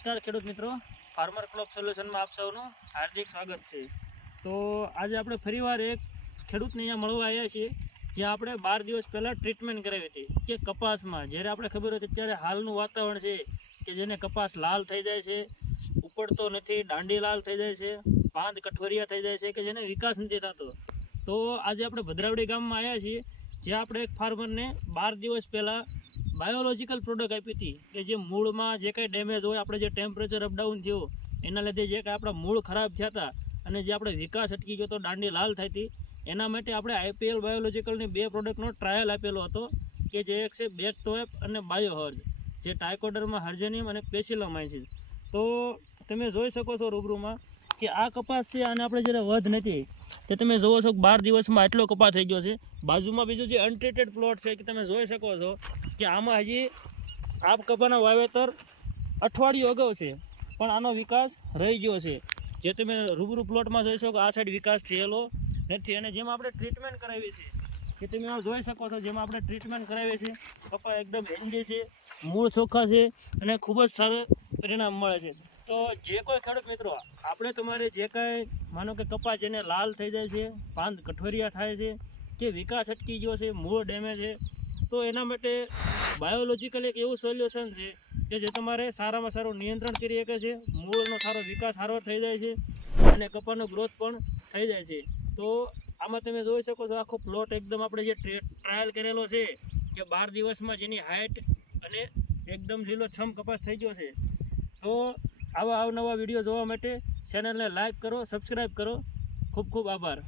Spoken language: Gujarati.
નમસ્કાર ખેડૂત મિત્રો, ફાર્મર ક્રોપ સોલ્યુશનમાં આપ સૌનું હાર્દિક સ્વાગત છે। તો આજે આપણે ફરીવાર એક ખેડૂતને અહીંયા મળવા આવ્યા છીએ, જ્યાં આપણે 12 દિવસ પહેલાં ટ્રીટમેન્ટ કરાવી હતી કે કપાસમાં જ્યારે આપણે ખબર હતી અત્યારે હાલનું વાતાવરણ છે કે જેને કપાસ લાલ થઈ જાય છે, ઉપડતો નથી, દાંડી લાલ થઈ જાય છે, પાંદ કઠોરિયા થઈ જાય છે કે જેને વિકાસ નથી થતો। તો આજે આપણે ભદ્રાવડી ગામમાં આવ્યા છીએ, જ્યાં આપણે એક ફાર્મરને 12 દિવસ પહેલાં બાયોલોજિકલ પ્રોડક્ટ આપી હતી કે જે મૂળમાં જે કંઈ ડેમેજ હોય, આપણે જે ટેમ્પરેચર અપડાઉન થયો એના લીધે જે કંઈ આપણા મૂળ ખરાબ થયા હતા અને જે આપણે વિકાસ અટકી ગયો તો, દાંડી લાલ થઈ હતી, એના માટે આપણે આઈપીએલ બાયોલોજિકલની 2 પ્રોડક્ટનો ટ્રાયલ આપેલો હતો કે જે એક છે બેકટોએપ અને બાયોહર્જ, જે ટાઇકોડર્મા હર્જેનિયમ અને પેસિલોમાઇસિસ। તો તમે જોઈ શકો છો રૂબરૂમાં કે આ કપાસ છે, અને આપણે જ્યારે વધ નથી તે તમે જોવો છો 12 દિવસમાં આટલો કપાસ થઈ ગયો છે। બાજુમાં બીજું જે અનટ્રીટેડ પ્લોટ છે કે તમે જોઈ શકો છો કે આમાં હજી આ કપાસના વાવેતર અઠવાડિયું અગાઉ છે, પણ આનો વિકાસ રહી ગયો છે। જે તમે રૂબરૂ પ્લોટમાં જોઈ શકો આ સાઈડ વિકાસ થયેલો નથી, અને જેમાં આપણે ટ્રીટમેન્ટ કરાવી છે કે તમે જોઈ શકો છો, જેમાં આપણે ટ્રીટમેન્ટ કરાવી છે કપાસ એકદમ હેલ્ધી છે, મૂળ ચોખ્ખા છે અને ખૂબ જ સારું પરિણામ મળે છે। તો જે કોઈ ખેડૂત મિત્રો, આપણે તમારે જે કાંઈ માનો કે કપાસ જેને લાલ થઈ જાય છે, પાંદ કઠોરિયા થાય છે કે વિકાસ અટકી ગયો છે, મૂળ ડેમેજ છે, તો એના માટે બાયોલોજિકલ એક એવું સોલ્યુશન છે કે જે તમારે સારામાં સારું નિયંત્રણ કરી શકે છે, મૂળનો સારો વિકાસ સારો થઈ જાય છે અને કપાસનો ગ્રોથ પણ થઈ જાય છે। તો આમાં તમે જોઈ શકો છો આખો પ્લોટ એકદમ આપણે જે ટ્રાયલ કરેલો છે કે 12 દિવસમાં જેની હાઇટ અને એકદમ લીલોછમ કપાસ થઈ ગયો છે। તો આવા અવનવા વિડીયો જોવા માટે ચેનલને લાઈક કરો, સબસ્ક્રાઈબ કરો। ખૂબ ખૂબ આભાર।